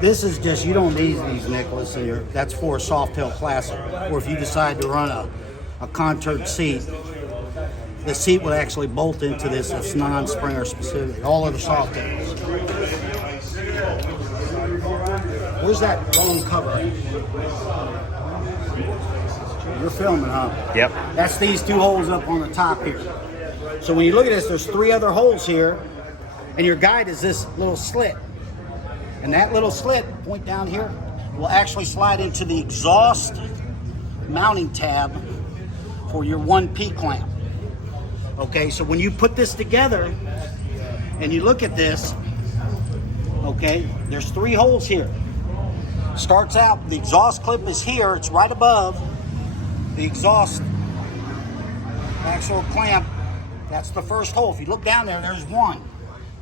This is just, you don't need these, Nicholas. That's for a Softail Classic. Or if you decide to run a contoured seat, the seat would actually bolt into this. It's non-Springer specific. All of the Softails. Where's that long cover? You're filming, huh? Yep. That's these two holes up on the top here. So when you look at this, there's 3 other holes here, and your guide is this little slit. And that little slit, point down here, will actually slide into the exhaust mounting tab for your 1P clamp. Okay, so when you put this together and you look at this, okay, there's 3 holes here. Starts out, the exhaust clip is here, it's right above the exhaust actual clamp. That's the first hole. If you look down there, there's 1.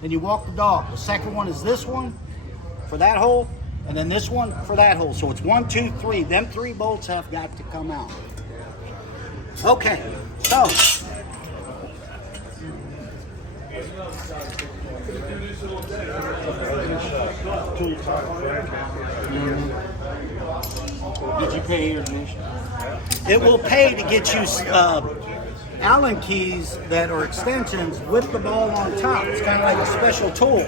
Then you walk the dog. The second one is this one for that hole, and then this one for that hole. So it's 1, 2, 3. Them 3 bolts have got to come out. Okay, so Did you pay your admission? it will pay to get you Allen keys that are extensions with the ball on top. It's kind of like a special tool.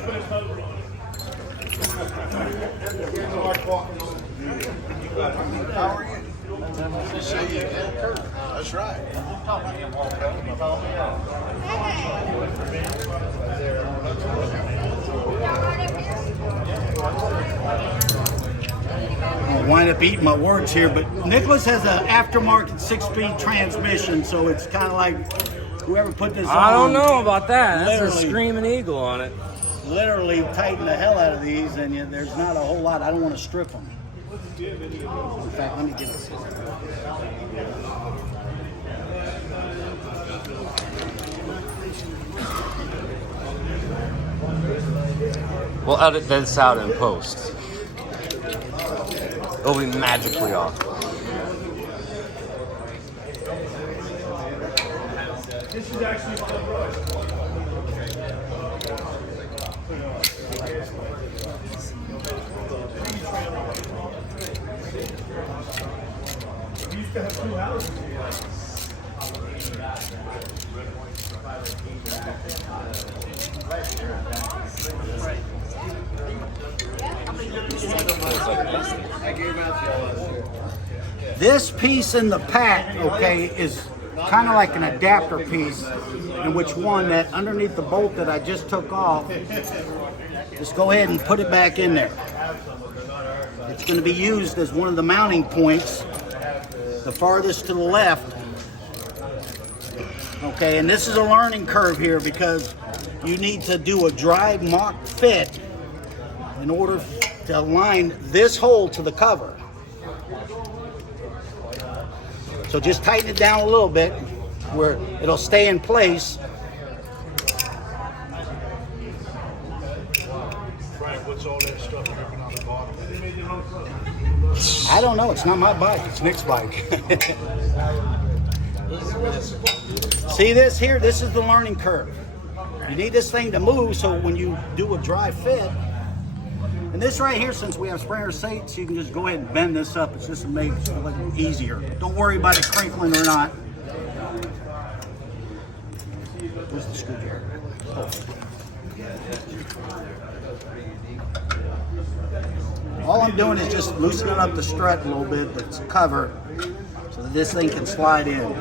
How are you? See you again, Kurt. That's right. I'll wind up eating my words here, but Nicholas has an aftermarket 6-speed transmission, so it's kind of like whoever put this on. I don't know about that. That's a Literally. Screaming Eagle on it. Literally tighten the hell out of these, and there's not a whole lot. I don't want to strip them. In fact, let me get this. We'll edit this out in post. It'll be magically off. This is actually my brush. We used to have 2 houses here. This piece in the pack, okay, is kind of like an adapter piece, in which one that underneath the bolt that I just took off, just go ahead and put it back in there. It's going to be used as one of the mounting points, the farthest to the left. Okay, and this is a learning curve here because you need to do a dry mock fit in order to align this hole to the cover. So just tighten it down a little bit where it'll stay in place. Frank, what's all that stuff dripping on the bottom? I don't know, it's not my bike, it's Nick's bike. See this here? This is the learning curve. You need this thing to move so when you do a dry fit, and this right here, since we have Springer seats, you can just go ahead and bend this up. It's just to make it look easier. Don't worry about it crinkling or not. Where's the screwdriver? Oh. All I'm doing is just loosening up the strut a little bit, that's cover, so that this thing can slide in.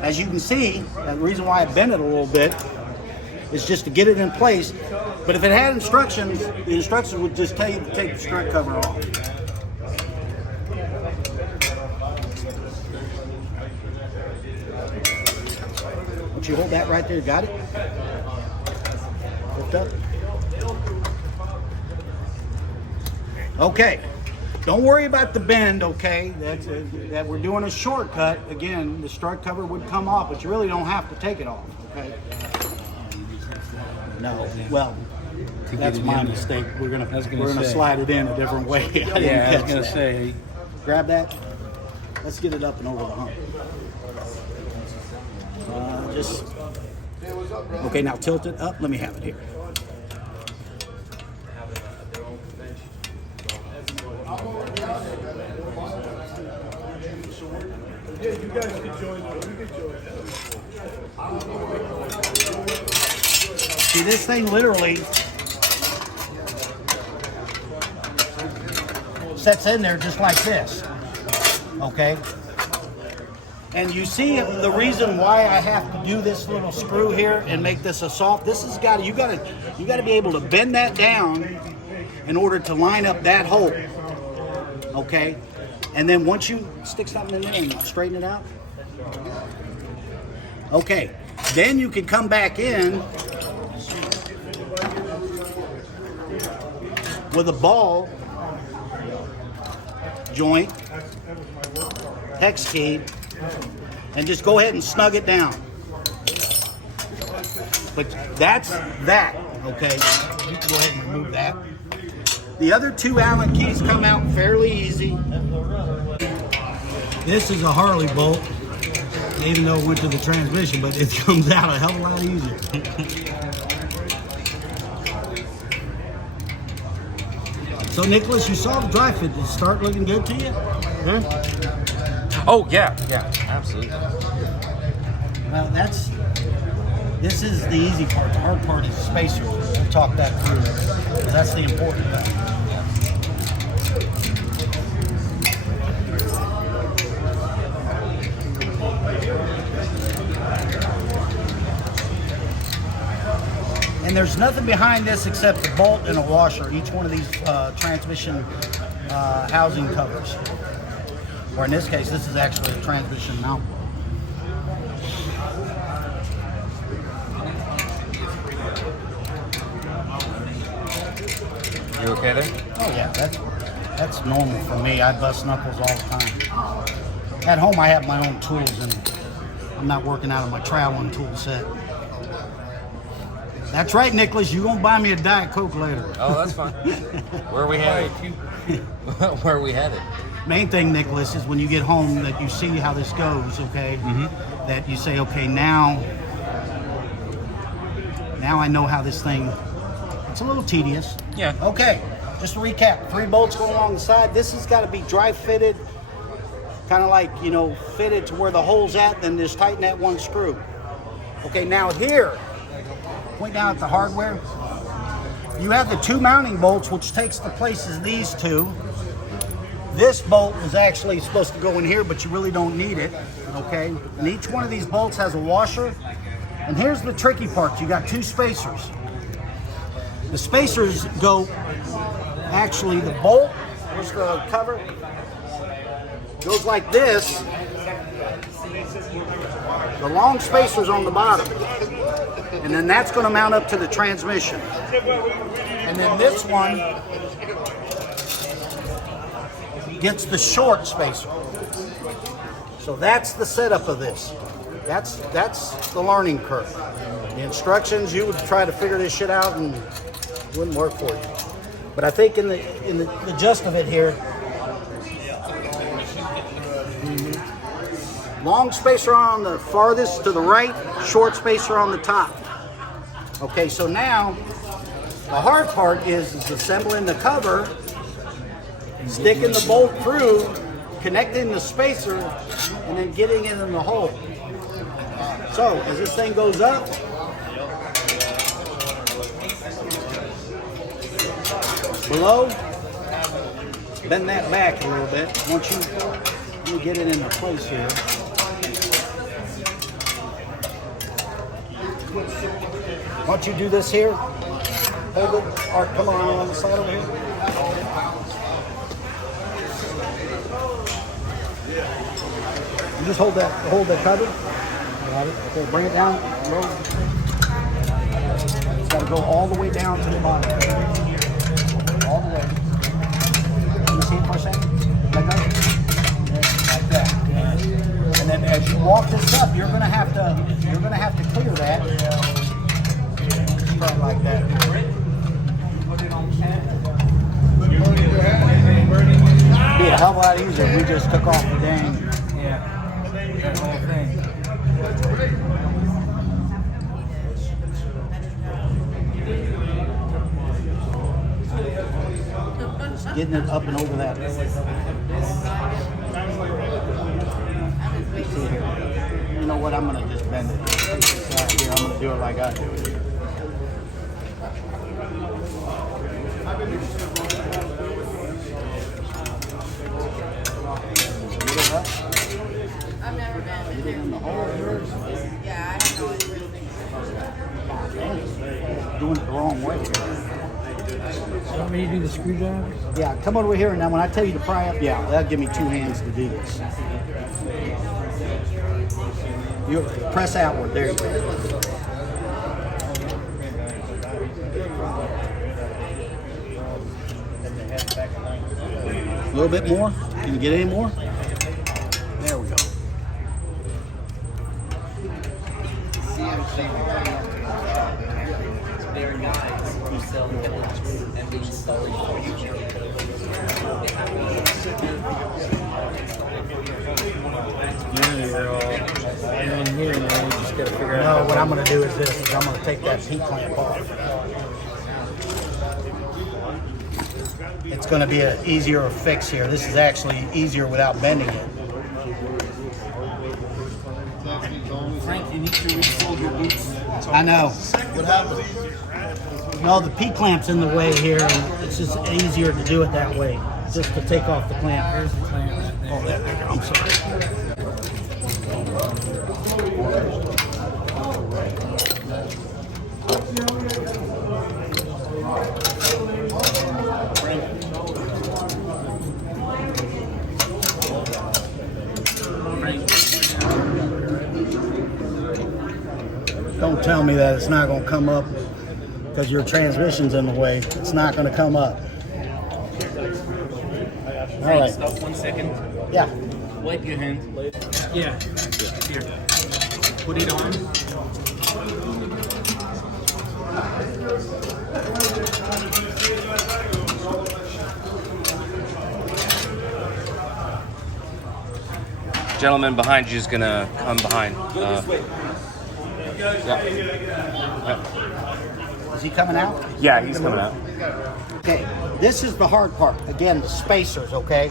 As you can see, the reason why I bent it a little bit is just to get it in place. But if it had instructions, the instructions would just tell you to take the strut cover off. Don't you hold that right there? Got it? Lift up. Okay. Don't worry about the bend, okay? That we're doing a shortcut. Again, the strut cover would come off, but you really don't have to take it off, okay? No, well, that's my mistake. We're gonna slide it in a different way. Yeah, I was gonna say. Grab that. Let's get it up and over the hump. Okay, now tilt it up. Let me have it here. See, this thing literally sets in there just like this, okay? And you see the reason why I have to do this little screw here and make this a soft. This has got you got to be able to bend that down in order to line up that hole, okay? And then once you stick something in there and straighten it out, okay, then you can come back in with a ball joint, hex key, and just go ahead and snug it down. But that's that, okay? You can go ahead and remove that. The other two Allen keys come out fairly easy. This is a Harley bolt, even though it went to the transmission, but it comes out a hell of a lot easier. So Nicholas, you saw the dry fit. Did it start looking good to you? Oh yeah, absolutely. Well, this is the easy part. The hard part is spacers. We'll talk that through. That's the important thing. And there's nothing behind this except a bolt and a washer, each one of these transmission housing covers. Or in this case, this is actually a transmission mount bolt. You okay there? Oh yeah, that's normal for me. I bust knuckles all the time. At home I have my own tools and I'm not working out of my traveling tool set. That's right, Nicholas. You gonna buy me a Diet Coke later? Oh, that's fine. Where are we headed? Where are we headed? Main thing, Nicholas, is when you get home that you see how this goes, okay? That you say, okay, now I know how this thing, it's a little tedious. Yeah. Okay, just to recap, 3 bolts going along the side. This has got to be dry fitted, kind of like, you know, fitted to where the hole's at, then just tighten that one screw. Okay, now here, point down at the hardware, you have the 2 mounting bolts, which takes the places of these 2. This bolt was actually supposed to go in here, but you really don't need it, okay? And each one of these bolts has a washer. And here's the tricky part. You got 2 spacers. The spacers go, actually the bolt, here's the cover, goes like this. The long spacer's on the bottom. And then that's going to mount up to the transmission. And then this one gets the short spacer. So that's the setup of this. That's the learning curve. The instructions, you would try to figure this shit out and it wouldn't work for you. But I think in the gist of it here, long spacer on the farthest to the right, short spacer on the top. Okay, so now the hard part is assembling the cover, sticking the bolt through, connecting the spacer, and then getting it in the hole. So as this thing goes up, below, bend that back a little bit. Once you get it into place here. Once you do this here, hold it, or come around on the side over here. You just hold that cover. Got it. Okay, bring it down. Roll. It's got to go all the way down to the bottom. All the way. Can you see it for a second? Like that? Like that. And then as you walk this up, you're gonna have to clear that. Start like that. Be a hell of a lot easier if we just took off the dang. That whole thing. Just getting it up and over that. See here. You know what? I'm gonna just bend it. Here, I'm gonna do it like I do it. doing it the wrong way. You want me to do the screwdriver? Yeah, come over here, and then when I tell you to pry up, yeah, that'll give me 2 hands to do this. You press outward. There you go. A little bit more. Can you get any more? There we go. There are guys who sell killers and they sell it for you. And in here, man, you just gotta figure No, out. what I'm going to do is this. Is I'm going to take that P-clamp off. It's going to be an easier fix here. This is actually easier without bending it. Frank, you need to refold your boots. I know. What happened? No, the P-clamp's in the way here, and it's just easier to do it that way, just to take off the clamp. There's the clamp right there. Oh, there we go. I'm sorry. Don't tell me that it's not going to come up because your transmission's in the way. It's not going to come up. All Frank, right. stop 1 second. Yeah. Wipe your hand. Yeah. Here. Put it on. Gentleman behind you is gonna come behind. Is he coming out? Yeah, he's coming out. Okay, this is the hard part. Again, the spacers, okay?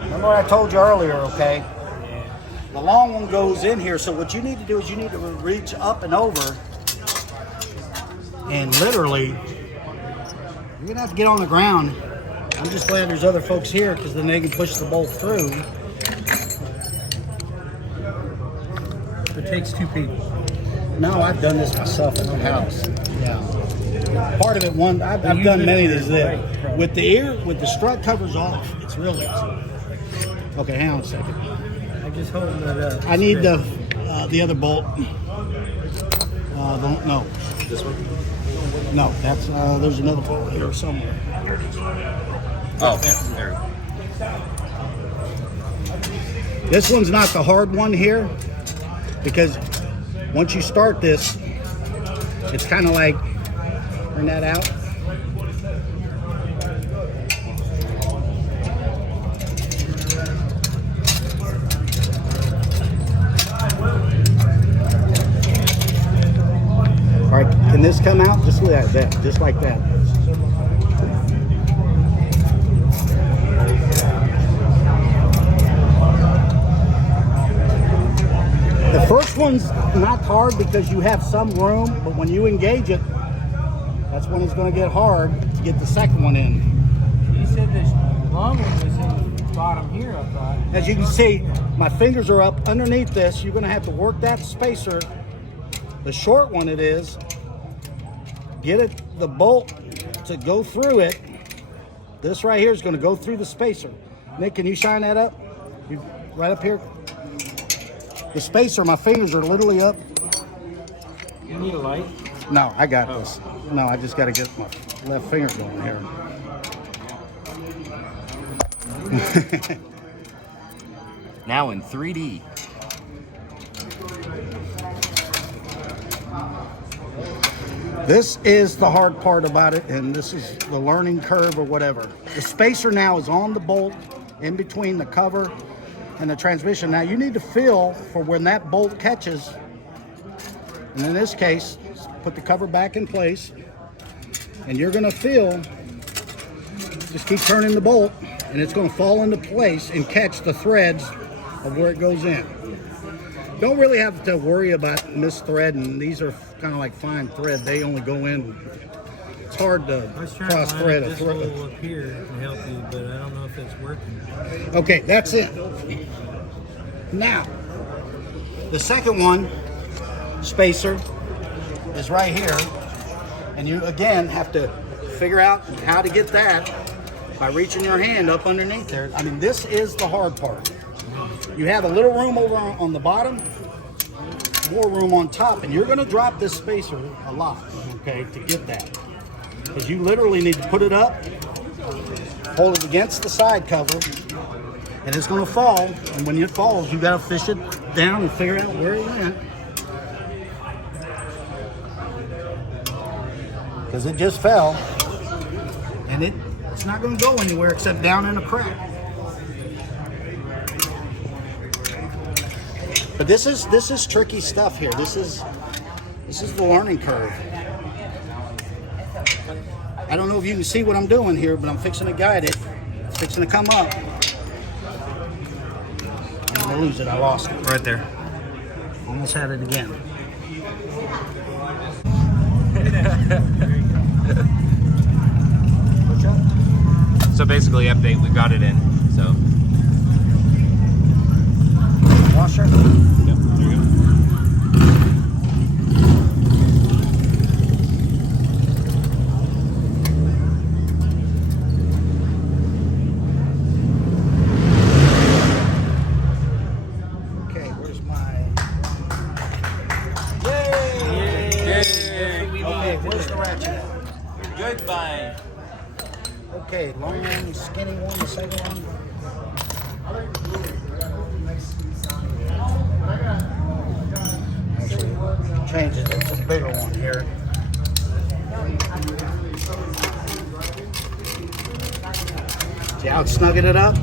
Remember what I told you earlier, okay? The long one goes in here, so what you need to do is you need to reach up and over and literally, you're gonna have to get on the ground. I'm just glad there's other folks here because then they can push the bolt through. It takes 2 people. No, I've done this myself at the house. Yeah. Part of it, I've done many of these. With the strut covers off, it's really easy. Okay, hang on a second. I'm just holding that up. I need the other bolt. No. This one? No, that's there's another bolt here somewhere. Oh, there. This one's not the hard one here because once you start this, it's kind of like turn that out. All right, can this come out just like that? Just like that. The first one's not hard because you have some room, but when you engage it, that's when it's going to get hard to get the second one in. You said this long one was in the bottom here, I thought. As you can see, my fingers are up underneath this. You're going to have to work that spacer. The short one it is, get it, the bolt to go through it. This right here is going to go through the spacer. Nick, can you shine that up? Right up here. The spacer, my fingers are literally up. You need a light? No, I got this. No, I just got to get my left finger going here. Now in 3D. This is the hard part about it, and this is the learning curve or whatever. The spacer now is on the bolt in between the cover and the transmission. Now you need to feel for when that bolt catches, and in this case, put the cover back in place, and you're gonna feel, just keep turning the bolt, and it's gonna fall into place and catch the threads of where it goes in. Don't really have to worry about misthreading. These are kind of like fine thread. They only go in. It's hard to I was trying cross to thread line a this thread. hole up here to help you, but I don't know if it's working. Okay, that's it. Now, the second one, spacer, is right here. And you, again, have to figure out how to get that by reaching your hand up underneath there. I mean, this is the hard part. You have a little room over on the bottom, more room on top, and you're going to drop this spacer a lot, okay, to get that. Because you literally need to put it up, hold it against the side cover, and it's going to fall. And when it falls, you got to fish it down and figure out where it went. Because it just fell, and it's not going to go anywhere except down in a crack. But this is tricky stuff here. This is the learning curve. I don't know if you can see what I'm doing here, but I'm fixing to guide it. It's fixing to come up. I'm going to lose it. I lost it. Right there. Almost had it again. So basically, update, we got it in. So. Washer. Yep, there you go. Okay, where's my... Yay! Okay, where's the ratchet at? Goodbye. Okay, long, skinny one, the second one. Actually, changes it. It's a bigger one here. See how it's snugging it up?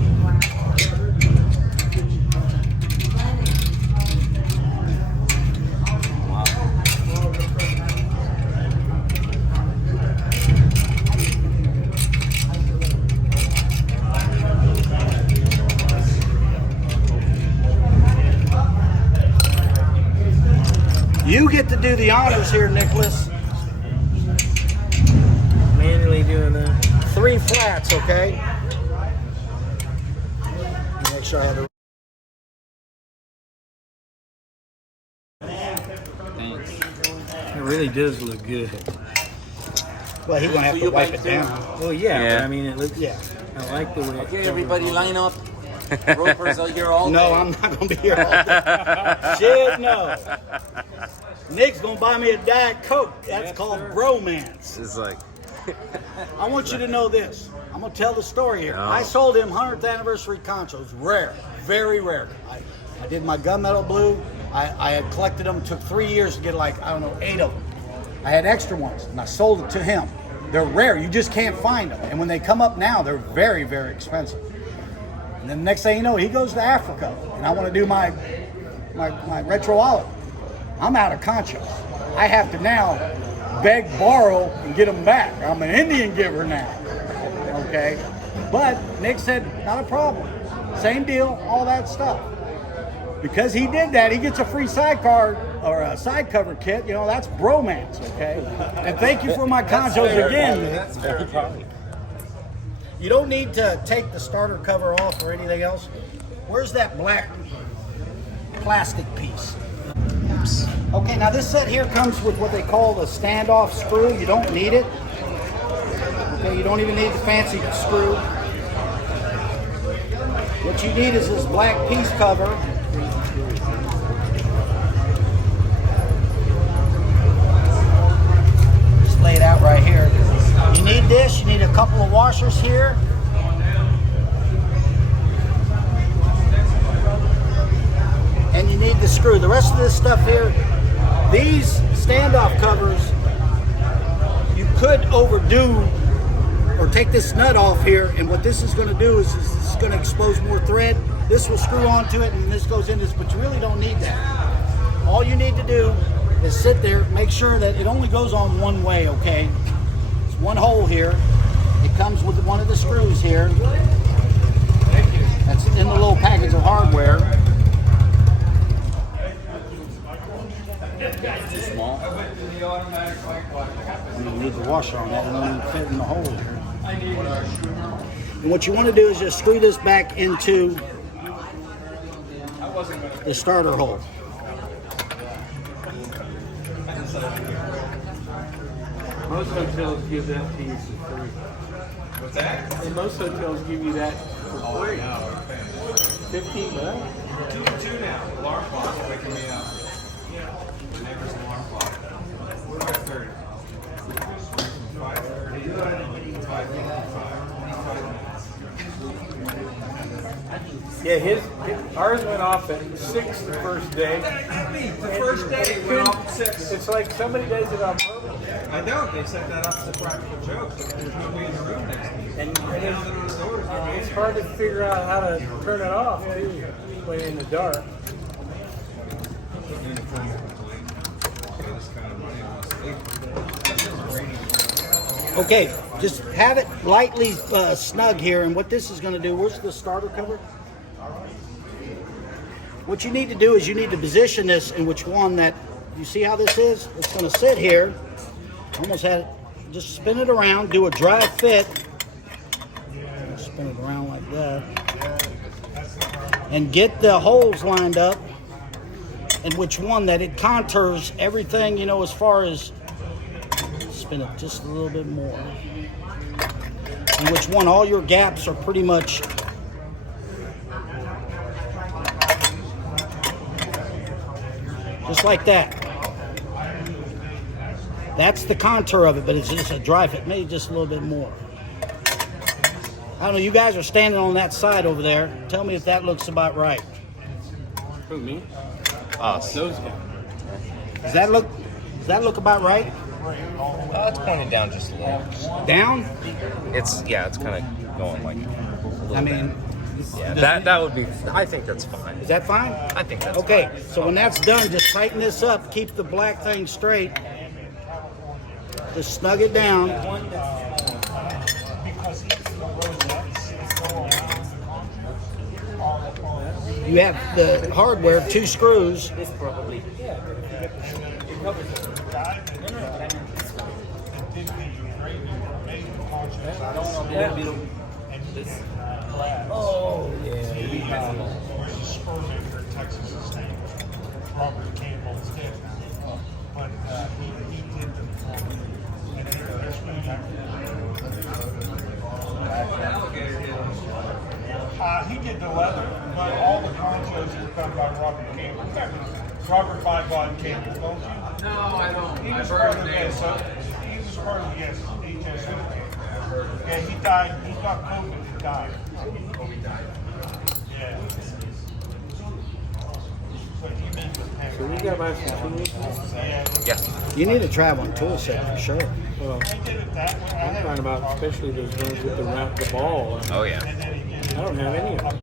You get to do the honors here, Nicholas. Manually doing that. 3 flats, okay? Make sure I have the... Thanks. It really does look good. Well, he's gonna have to wipe it down. Well, yeah, Yeah. but I mean, it looks. Yeah. I like the way. Okay, everybody, line up. Ropers are here all day. No, I'm not gonna be here all day. Shit, no. Nick's gonna buy me a Diet Coke. That's called bromance. It's like. I want you to know this. I'm gonna tell the story here. No. I sold him 100th anniversary conchos. Rare, very rare. I did my gunmetal blue. I had collected them. Took 3 years to get like, I don't know, 8 of them. I had extra ones, and I sold it to him. They're rare. You just can't find them. And when they come up now, they're very, very expensive. And then the next thing you know, he goes to Africa, and I want to do my retro olive. I'm out of conchos. I have to now beg, borrow, and get them back. I'm an Indian giver now. Okay? But Nick said, not a problem. Same deal, all that stuff. Because he did that, he gets a free sidecar or a side cover kit. You know, that's bromance, okay? And thank you for my conchos again. That's very good. You don't need to take the starter cover off or anything else. Where's that black plastic piece? Okay, now this set here comes with what they call the standoff screw. You don't need it. Okay, you don't even need the fancy screw. What you need is this black piece cover. Just lay it out right here. You need this, you need a couple of washers here. And you need the screw. The rest of this stuff here, these standoff covers, you could overdo or take this nut off here, and what this is going to do is it's going to expose more thread. This will screw onto it, and this goes in this, but you really don't need that. All you need to do is sit there, make sure that it only goes on one way, okay? It's one hole here. It comes with one of the screws here. That's in the little package of hardware. Too small. You need the washer on that, it don't even fit in the hole here. And what you want to do is just screw this back into the starter hole. Most hotels give that to you for free. What's that? And most hotels give you that for free. 15 bucks. Two now. Alarm clock waking me up. The neighbor's alarm clock. 5:30. 5:30. 5:55. Yeah, ours went off at 6 the first day. The first day it went off at 6. It's like somebody does it on purpose. I know. They set that up as a practical joke. So there's nobody in the room next to me. And The doors are it's hard to figure out how to turn it off too, when in the dark. Okay, just have it lightly snug here, and what this is going to do, where's the starter cover? What you need to do is you need to position this in which one that, you see how this is? It's going to sit here, almost had it, just spin it around, do a dry fit, spin it around like that, and get the holes lined up, and which one that it contours everything, you know, as far as, spin it just a little bit more. In which one all your gaps are pretty much just like that. That's the contour of it, but it's just a dry fit, maybe just a little bit more. I don't know, you guys are standing on that side over there. Tell me if that looks about right. Who, me? Us. Those guys. Does that look about right? It's pointed down just a little. Down? It's kind of going like. A little I mean, down. Yeah, that would be. I think that's fine. is that fine? I think that's Okay, fine. so when that's done, just tighten this up. Keep the black thing straight. Just snug it down. You have the hardware, 2 screws. This probably. Oh, yeah. There's a spur maker in Texas, his name is Robert Campbell's dead now. But he did them for me. And there's he did the leather, but all the ponchos were done by Robert Campbell. Robert Bybod Campbell, don't you? No, I don't. He was I've part heard of his the name. he was part of the HSO. Yeah, he died. He got COVID and died. Oh, he died. Yeah. But he made the paper. So we got about some tools. Yeah. You need a traveling tool set for sure. Well, He did it that way. I'm talking about especially those ones with the ball. Oh yeah. I don't have any of them.